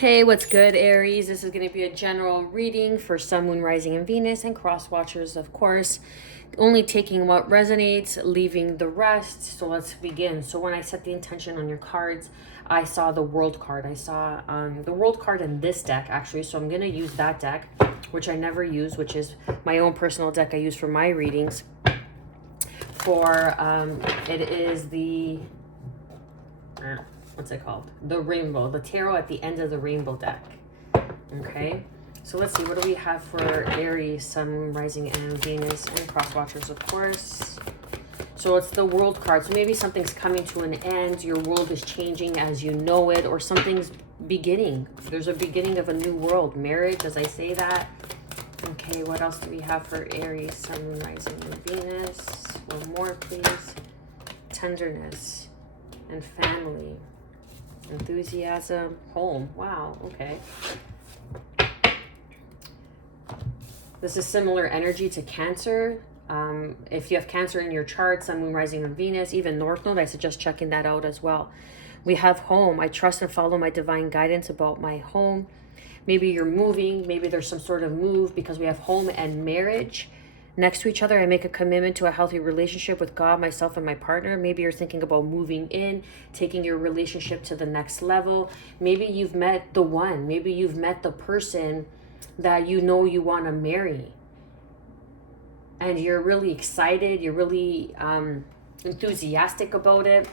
Hey, what's good, Aries? This is going to be a general reading for Sun, Moon, Rising, and Venus, and cross watchers, of course. Only taking what resonates, leaving the rest. So let's begin. So when I set the intention on your cards, I saw the World card. I saw the World card in this deck, actually. So I'm going to use that deck, which I never use, which is my own personal deck I use for my readings. It is the... what's it called? The rainbow, the tarot at the end of the rainbow deck. Okay, so let's see, what do we have for Aries, Sun, Moon, Rising, and Venus, and cross watchers, of course. So it's the World card. So maybe something's coming to an end, your world is changing as you know it, or something's beginning. There's a beginning of a new world. Marriage, as I say that. Okay, what else do we have for Aries, Sun, Moon, Rising, and Venus? One more, please. Tenderness and family. Enthusiasm, home. Wow, okay. This is similar energy to Cancer. If you have Cancer in your chart, Sun, Moon, Rising, and Venus, even North Node, I suggest checking that out as well. We have home. I trust and follow my divine guidance about my home. Maybe you're moving. Maybe there's some sort of move because we have home and marriage next to each other. I make a commitment to a healthy relationship with God, myself, and my partner. Maybe you're thinking about moving in, taking your relationship to the next level. Maybe you've met the one. Maybe you've met the person that you know you want to marry. And you're really excited. You're really enthusiastic about it.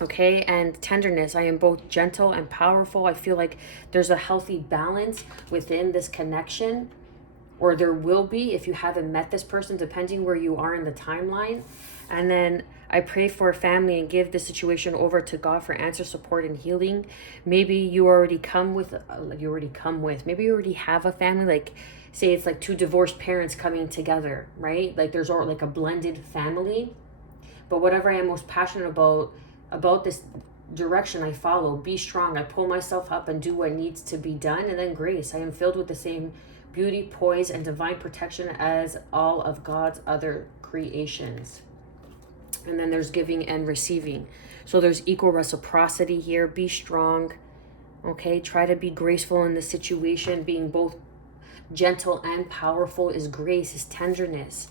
Okay, and tenderness. I am both gentle and powerful. I feel like there's a healthy balance within this connection. Or there will be if you haven't met this person, depending where you are in the timeline. And then I pray for a family and give the situation over to God for answer, support, and healing. Maybe you already come with, maybe you already have a family, like say it's like two divorced parents coming together, right? Like there's like a blended family. But whatever I am most passionate about this direction I follow, be strong. I pull myself up and do what needs to be done. And then grace. I am filled with the same beauty, poise, and divine protection as all of God's other creations. And then there's giving and receiving. So there's equal reciprocity here. Be strong. Okay, try to be graceful in the situation. Being both gentle and powerful is grace, is tenderness.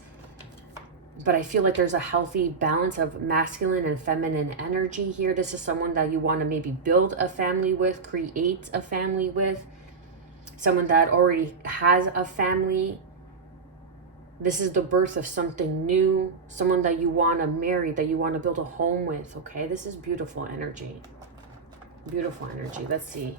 But I feel like there's a healthy balance of masculine and feminine energy here. This is someone that you want to maybe build a family with, create a family with. Someone that already has a family. This is the birth of something new. Someone that you want to marry, that you want to build a home with, okay? This is beautiful energy. Beautiful energy. Let's see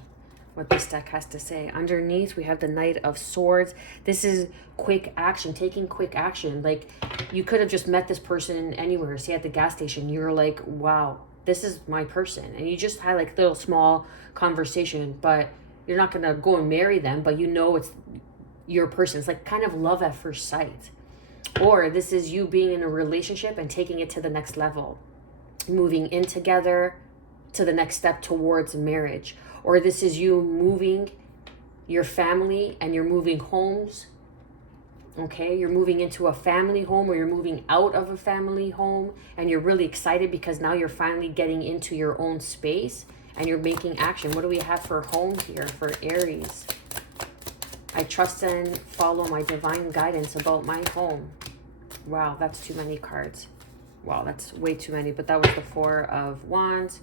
what this deck has to say. Underneath, we have the Knight of Swords. This is quick action, taking quick action. Like, you could have just met this person anywhere. Say at the gas station, you're like, wow, this is my person. And you just had like a little small conversation, but you're not going to go and marry them, but you know it's your person. It's like kind of love at first sight. Or this is you being in a relationship and taking it to the next level. Moving in together to the next step towards marriage. Or this is you moving your family and you're moving homes. Okay, you're moving into a family home or you're moving out of a family home. And you're really excited because now you're finally getting into your own space. And you're making action. What do we have for home here for Aries? I trust and follow my divine guidance about my home. Wow, that's too many cards. Wow, that's way too many. But that was the Four of Wands.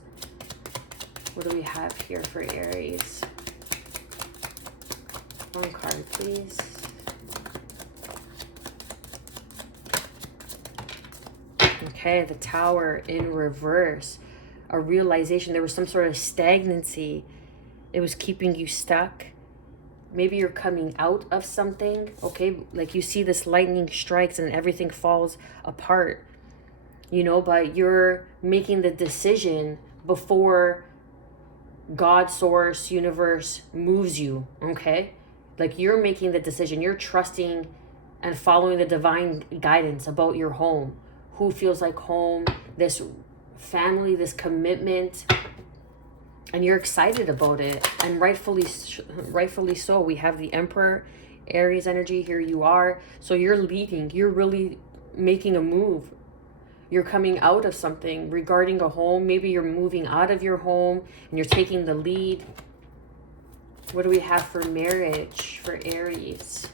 What do we have here for Aries? One card, please. Okay, the Tower in reverse. A realization there was some sort of stagnancy. It was keeping you stuck. Maybe you're coming out of something. Okay, like you see this lightning strikes and everything falls apart. You know, but you're making the decision before God, source, universe moves you. Okay, like you're making the decision. You're trusting and following the divine guidance about your home. Who feels like home? This family, this commitment, and you're excited about it, and rightfully so. We have the Emperor, Aries energy. Here you are, so you're leading, you're really making a move. You're coming out of something regarding a home. Maybe you're moving out of your home and you're taking the lead. What do we have for marriage for Aries?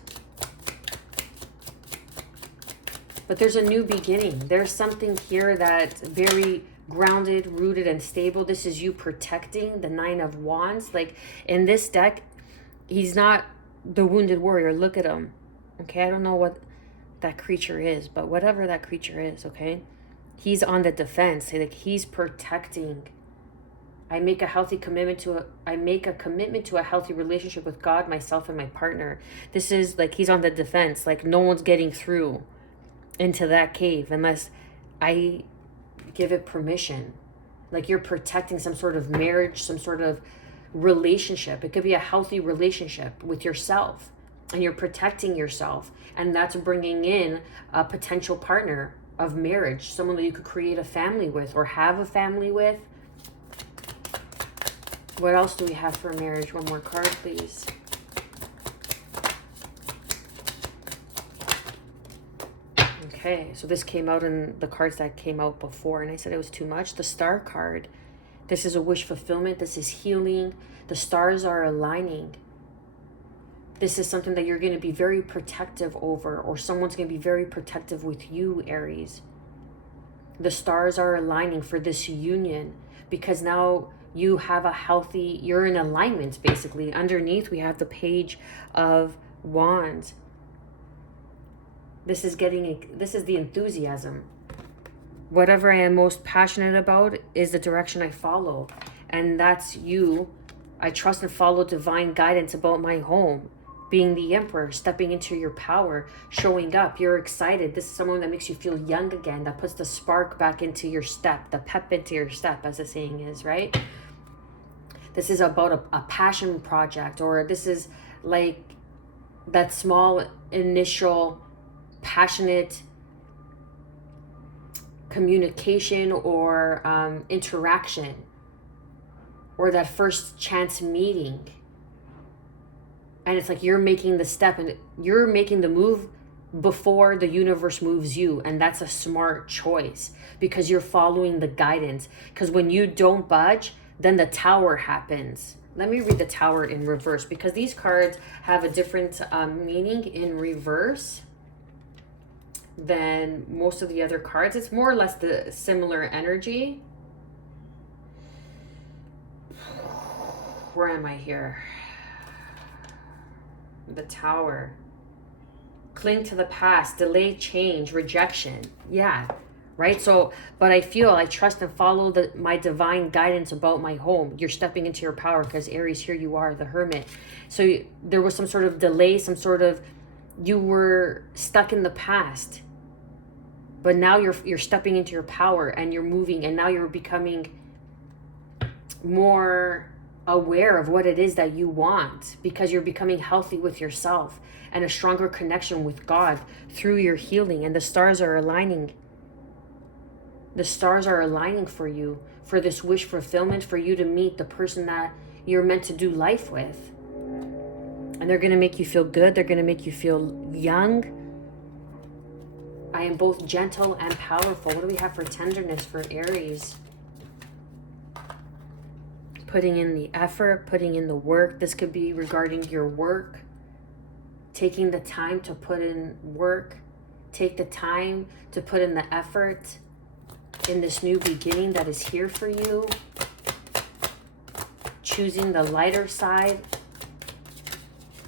But there's a new beginning. There's something here that's very grounded, rooted, and stable. This is you protecting the Nine of Wands. Like in this deck, he's not the wounded warrior. Look at him. Okay, I don't know what that creature is, but whatever that creature is, okay? He's on the defense. Like he's protecting. I make a commitment to a healthy relationship with God, myself, and my partner. This is like he's on the defense. Like no one's getting through into that cave unless I give it permission. Like you're protecting some sort of marriage, some sort of relationship. It could be a healthy relationship with yourself, and you're protecting yourself, and that's bringing in a potential partner of marriage, someone that you could create a family with or have a family with. What else do we have for marriage? One more card, please. Okay, so this came out in the cards that came out before, and I said it was too much. The Star card. This is a wish fulfillment. This is healing. The stars are aligning. This is something that you're going to be very protective over, or someone's going to be very protective with you, Aries. The stars are aligning for this union because now you have a healthy, you're in alignment basically. Underneath we have the Page of Wands. This is the enthusiasm. Whatever I am most passionate about is the direction I follow. And that's you. I trust and follow divine guidance about my home. Being the Emperor, stepping into your power, showing up. You're excited. This is someone that makes you feel young again, that puts the spark back into your step, the pep into your step, as the saying is, right? This is about a passion project, or this is like that small initial passionate communication or interaction, or that first chance meeting. And it's like you're making the step and you're making the move before the universe moves you. And that's a smart choice because you're following the guidance. Because when you don't budge, then the Tower happens. Let me read the Tower in reverse because these cards have a different meaning in reverse than most of the other cards. It's more or less the similar energy. Where am I here? The Tower. Cling to the past, delay change, rejection. Yeah, right? So, but I trust and follow my divine guidance about my home. You're stepping into your power because Aries, here you are, the Hermit. So there was some sort of delay, you were stuck in the past. But now you're stepping into your power and you're moving, and now you're becoming more aware of what it is that you want because you're becoming healthy with yourself and a stronger connection with God through your healing. And the stars are aligning. The stars are aligning for you, for this wish fulfillment, for you to meet the person that you're meant to do life with. And they're going to make you feel good. They're going to make you feel young. I am both gentle and powerful. What do we have for tenderness for Aries? Putting in the effort, putting in the work. This could be regarding your work. Taking the time to put in work. Take the time to put in the effort in this new beginning that is here for you. Choosing the lighter side.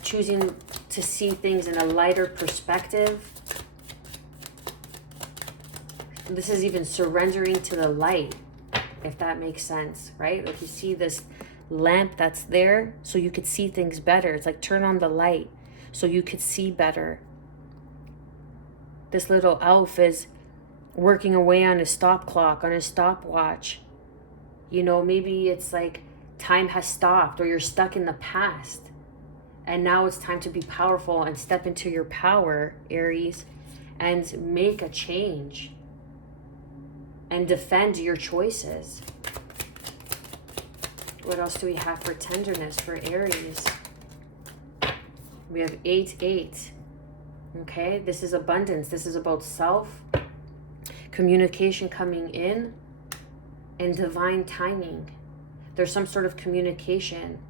Choosing to see things in a lighter perspective. This is even surrendering to the light, if that makes sense, right? Like you see this lamp that's there so you could see things better. It's like turn on the light so you could see better. This little elf is working away on his stop clock, on his stopwatch. You know, maybe it's like time has stopped or you're stuck in the past. And now it's time to be powerful and step into your power, Aries, and make a change. And defend your choices. What else do we have for tenderness for Aries? We have 8-8. Okay, this is abundance. This is about self, communication coming in, and divine timing. There's some sort of communication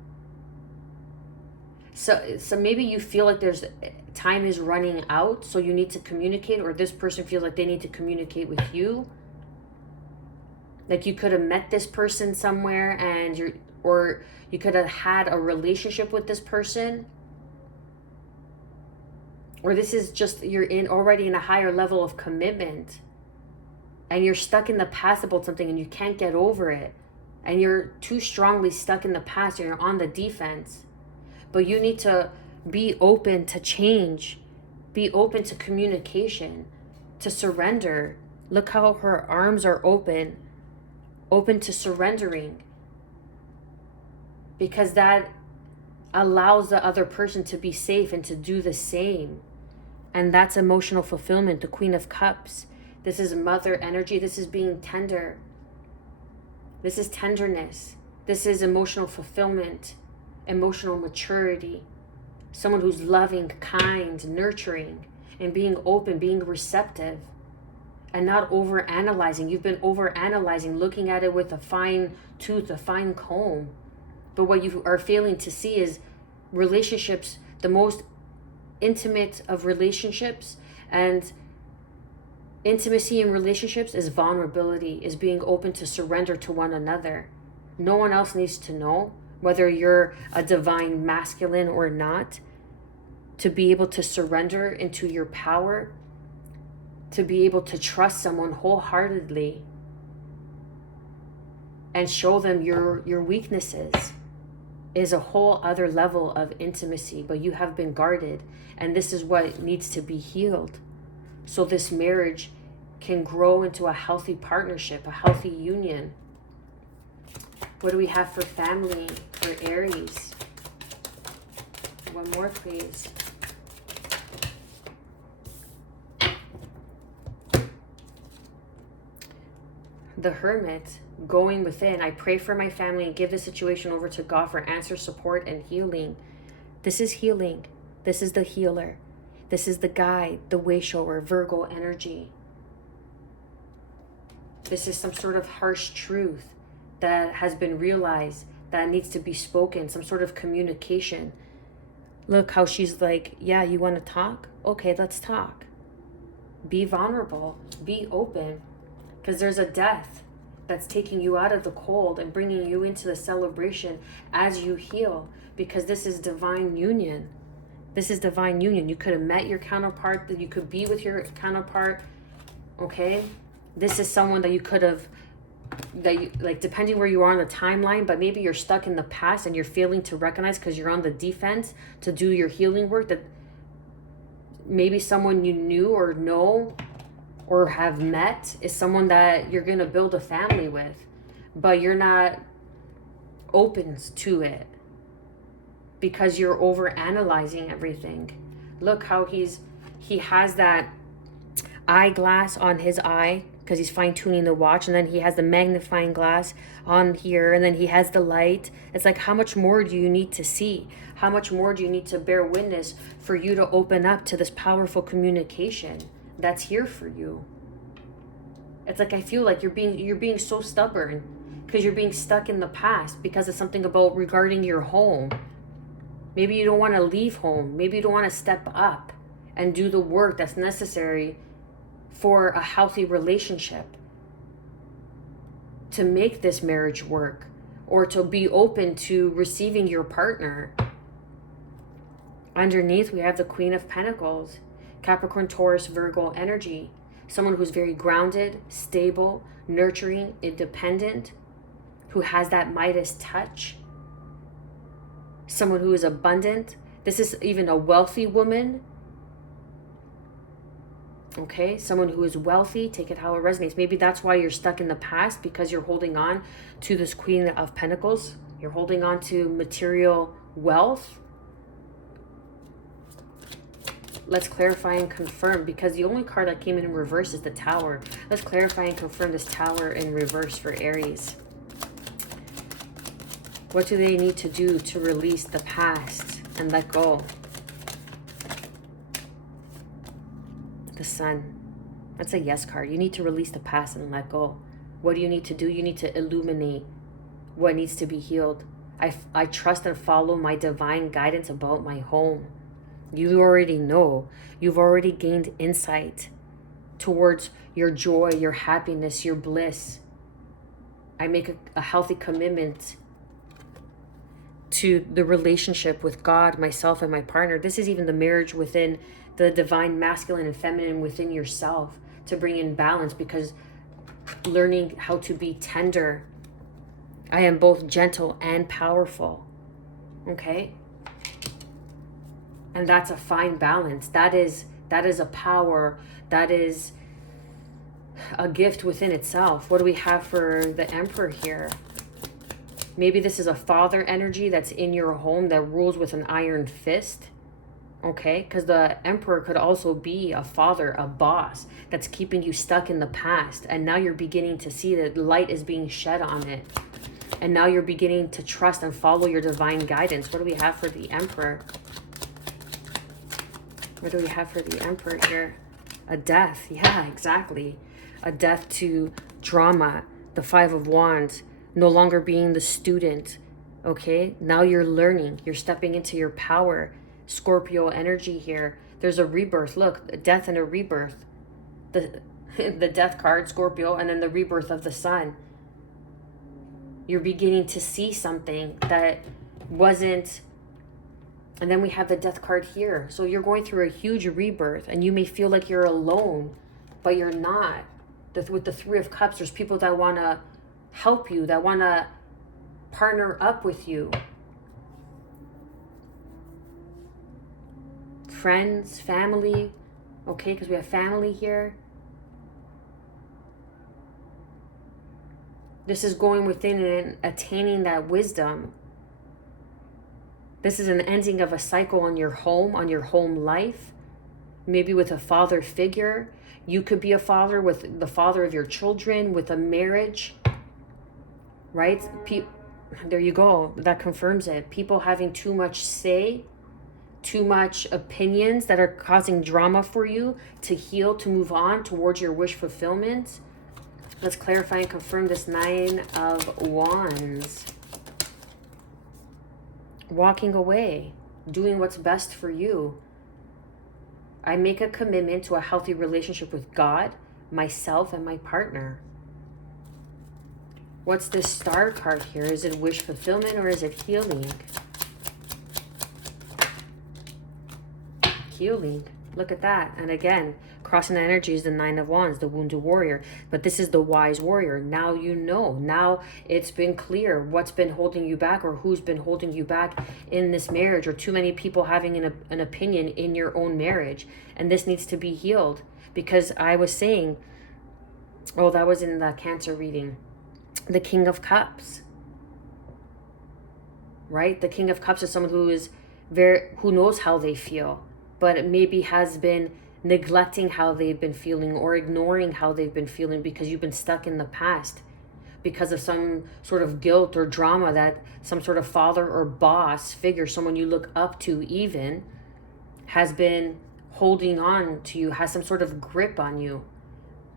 So maybe you feel like there's time is running out, so you need to communicate, or this person feels like they need to communicate with you. Like you could have met this person somewhere or you could have had a relationship with this person. Or this is just, you're already in a higher level of commitment. And you're stuck in the past about something and you can't get over it. And you're too strongly stuck in the past and you're on the defense. But you need to be open to change. Be open to communication. To surrender. Look how her arms are open. Open to surrendering. Because that allows the other person to be safe and to do the same. And that's emotional fulfillment, the Queen of Cups. This is mother energy. This is being tender. This is tenderness. This is emotional fulfillment, emotional maturity. Someone who's loving, kind, nurturing, and being open, being receptive, and not over-analyzing. You've been over-analyzing, looking at it with a fine tooth, a fine comb. But what you are failing to see is relationships, the most intimate of relationships, and intimacy in relationships is vulnerability, is being open to surrender to one another. No one else needs to know, whether you're a divine masculine or not, to be able to surrender into your power, to be able to trust someone wholeheartedly and show them your weaknesses is a whole other level of intimacy. But you have been guarded, and this is what needs to be healed, so this marriage can grow into a healthy partnership, a healthy union. What do we have for family for Aries? One more, please. The Hermit, going within. I pray for my family and give the situation over to God for answer, support, and healing. This is healing. This is the healer. This is the guide, the way shower, Virgo energy. This is some sort of harsh truth that has been realized that needs to be spoken, some sort of communication. Look how she's like, yeah, you want to talk? Okay, let's talk. Be vulnerable. Be open. Because there's a death that's taking you out of the cold and bringing you into the celebration as you heal. Because this is divine union. This is divine union. You could have met your counterpart, that you could be with your counterpart. Okay? This is someone that you could have, that you, like, depending where you are on the timeline, but maybe you're stuck in the past and you're failing to recognize because you're on the defense to do your healing work, that maybe someone you knew or know or have met is someone that you're going to build a family with, but you're not open to it because you're over analyzing everything. Look how he has that eyeglass on his eye because he's fine-tuning the watch, and then he has the magnifying glass on here, and then he has the light. It's like, how much more do you need to see? How much more do you need to bear witness for you to open up to this powerful communication that's here for you? It's like, I feel like you're being so stubborn because you're being stuck in the past because of something about regarding your home. Maybe you don't want to leave home. Maybe you don't want to step up and do the work that's necessary for a healthy relationship to make this marriage work, or to be open to receiving your partner. Underneath, we have the Queen of Pentacles, Capricorn, Taurus, Virgo energy. Someone who's very grounded, stable, nurturing, independent, who has that Midas touch. Someone who is abundant. This is even a wealthy woman. Okay, someone who is wealthy, take it how it resonates. Maybe that's why you're stuck in the past, because you're holding on to this Queen of Pentacles. You're holding on to material wealth. Let's clarify and confirm, because the only card that came in reverse is the Tower. Let's clarify and confirm this Tower in reverse for Aries. What do they need to do to release the past and let go? The Sun. That's a yes card. You need to release the past and let go. What do you need to do? You need to illuminate what needs to be healed. I trust and follow my divine guidance about my home. You already know. You've already gained insight towards your joy, your happiness, your bliss. I make a healthy commitment to the relationship with God, myself, and my partner. This is even the marriage within the divine masculine and feminine within yourself, to bring in balance, because learning how to be tender. I am both gentle and powerful. Okay? And that's a fine balance. That is a power. That is a gift within itself. What do we have for the Emperor here? Maybe this is a father energy that's in your home that rules with an iron fist. Okay? Because the Emperor could also be a father, a boss that's keeping you stuck in the past. And now you're beginning to see that light is being shed on it. And now you're beginning to trust and follow your divine guidance. What do we have for the Emperor? What do we have for the Emperor here? A death. Yeah, exactly. A death to drama. The Five of Wands. No longer being the student. Okay? Now you're learning. You're stepping into your power. Scorpio energy here. There's a rebirth. Look, a death and a rebirth. The death card, Scorpio, and then the rebirth of the sun. You're beginning to see something that wasn't. And then we have the death card here. So you're going through a huge rebirth, and you may feel like you're alone, but you're not. With the Three of Cups, there's people that want to help you, that want to partner up with you. Friends, family, okay, because we have family here. This is going within and attaining that wisdom. This is an ending of a cycle on your home life. Maybe with a father figure. You could be a father with the father of your children, with a marriage, right? There you go. That confirms it. People having too much say, too much opinions that are causing drama for you to heal, to move on towards your wish fulfillment. Let's clarify and confirm this Nine of Wands. Walking away, doing what's best for you. I make a commitment to a healthy relationship with God, myself, and my partner. What's this Star card here? Is it wish fulfillment or is it healing? Healing. Look at that. And again, crossing the energy is the Nine of Wands, the wounded warrior. But this is the wise warrior. Now you know. Now it's been clear what's been holding you back, or who's been holding you back in this marriage, or too many people having an opinion in your own marriage. And this needs to be healed. Because I was saying, oh, that was in the Cancer reading. The King of Cups. Right? The King of Cups is someone who knows how they feel, but maybe has been neglecting how they've been feeling, or ignoring how they've been feeling because you've been stuck in the past because of some sort of guilt or drama that some sort of father or boss figure, someone you look up to even, has been holding on to you, has some sort of grip on you.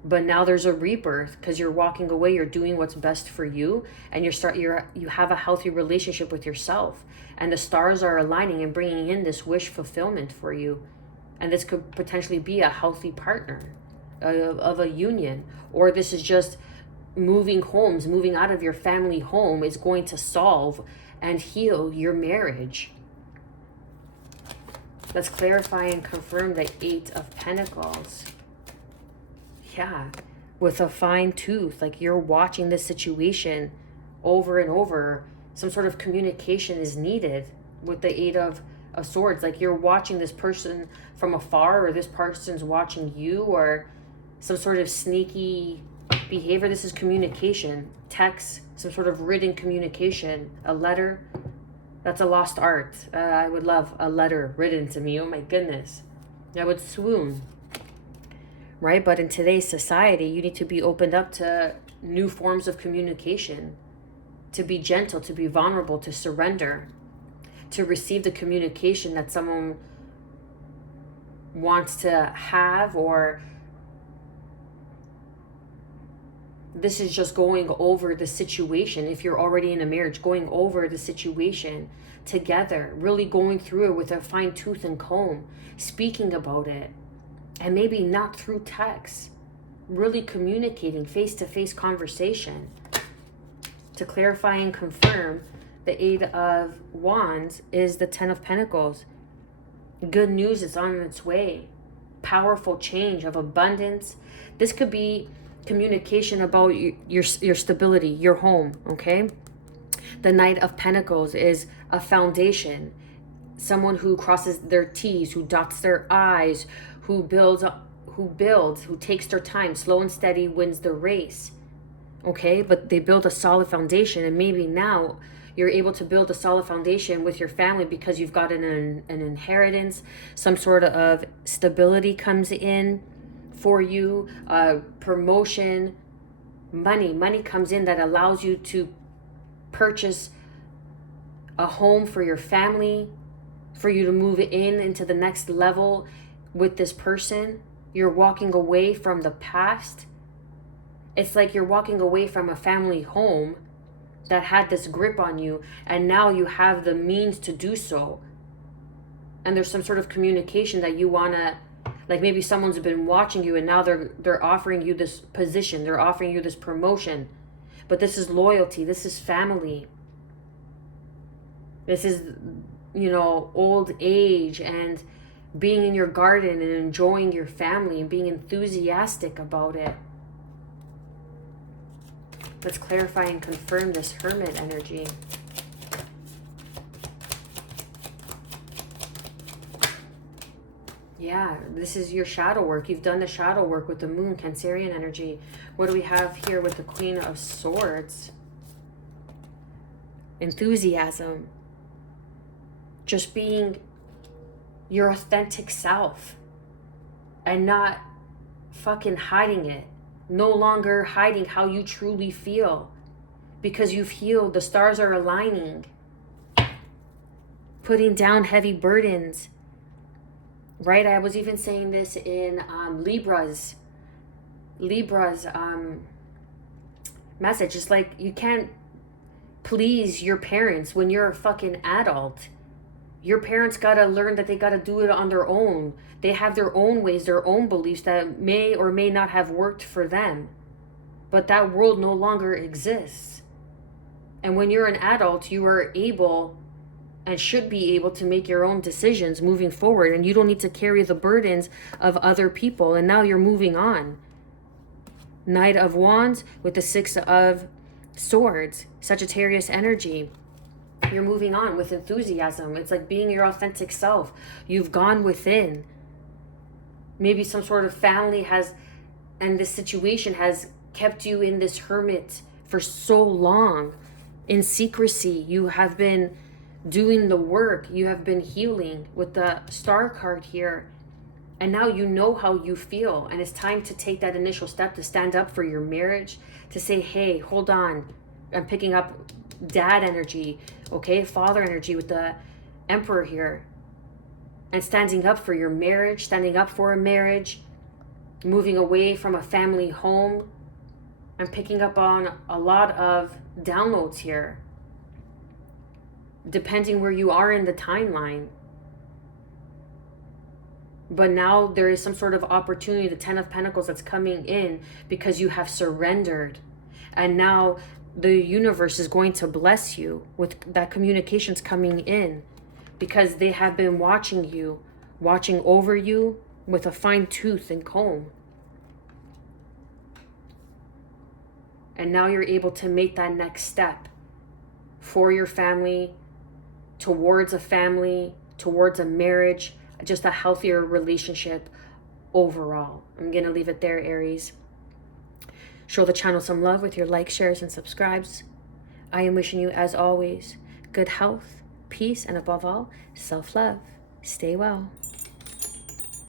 But now there's a rebirth because you're walking away, you're doing what's best for you, and you have a healthy relationship with yourself. And the stars are aligning and bringing in this wish fulfillment for you. And this could potentially be a healthy partner of a union. Or this is just moving homes, moving out of your family home is going to solve and heal your marriage. Let's clarify and confirm the Eight of Pentacles. Yeah, with a fine tooth, like you're watching this situation over and over. Some sort of communication is needed with the Eight of Swords. Like you're watching this person from afar, or this person's watching you, or some sort of sneaky behavior. This is communication, text, some sort of written communication, a letter. That's a lost art. I would love a letter written to me. Oh my goodness. I would swoon. Right? But in today's society, you need to be opened up to new forms of communication, to be gentle, to be vulnerable, to surrender, to receive the communication that someone wants to have, or this is just going over the situation. If you're already in a marriage, going over the situation together, really going through it with a fine tooth and comb, speaking about it, and maybe not through text, really communicating, face-to-face conversation. To clarify and confirm, the Eight of Wands is the Ten of Pentacles. Good news is on its way. Powerful change of abundance. This could be communication about your stability, your home, okay? The Knight of Pentacles is a foundation. Someone who crosses their T's, who dots their I's, who builds, who takes their time, slow and steady wins the race. Okay, but they build a solid foundation, and maybe now you're able to build a solid foundation with your family because you've got an inheritance, some sort of stability comes in for you, promotion, money comes in that allows you to purchase a home for your family, for you to move into the next level with this person. You're walking away from the past. It's like you're walking away from a family home that had this grip on you, and now you have the means to do so. And there's some sort of communication that you want to, like maybe someone's been watching you and now they're offering you this position, they're offering you this promotion. But this is loyalty, this is family. This is, old age and being in your garden and enjoying your family and being enthusiastic about it. Let's clarify and confirm this Hermit energy. Yeah, this is your shadow work. You've done the shadow work with the Moon, Cancerian energy. What do we have here with the Queen of Swords? Enthusiasm. Just being your authentic self and not fucking hiding it. No longer hiding how you truly feel because you've healed. The stars are aligning. Putting down heavy burdens. Right? I was even saying this in Libra's message. It's like you can't please your parents when you're a fucking adult. Your parents gotta learn that they gotta do it on their own. They have their own ways, their own beliefs that may or may not have worked for them. But that world no longer exists. And when you're an adult, you are able and should be able to make your own decisions moving forward. And you don't need to carry the burdens of other people. And now you're moving on. Knight of Wands with the Six of Swords, Sagittarius energy. You're moving on with enthusiasm. It's like being your authentic self. You've gone within. Maybe some sort of family and this situation has kept you in this hermit for so long. In secrecy, you have been doing the work. You have been healing with the Star card here. And now you know how you feel. And it's time to take that initial step to stand up for your marriage. To say, hey, hold on. I'm picking up dad energy, okay, father energy with the Emperor here, and standing up for your marriage, standing up for a marriage, moving away from a family home. I'm picking up on a lot of downloads here, depending where you are in the timeline. But now there is some sort of opportunity, the Ten of Pentacles, that's coming in because you have surrendered. And now the universe is going to bless you with that communications coming in because they have been watching you, watching over you with a fine tooth and comb. And now you're able to make that next step for your family, towards a marriage, just a healthier relationship overall. I'm going to leave it there, Aries. Show the channel some love with your likes, shares, and subscribes. I am wishing you, as always, good health, peace, and above all, self-love. Stay well.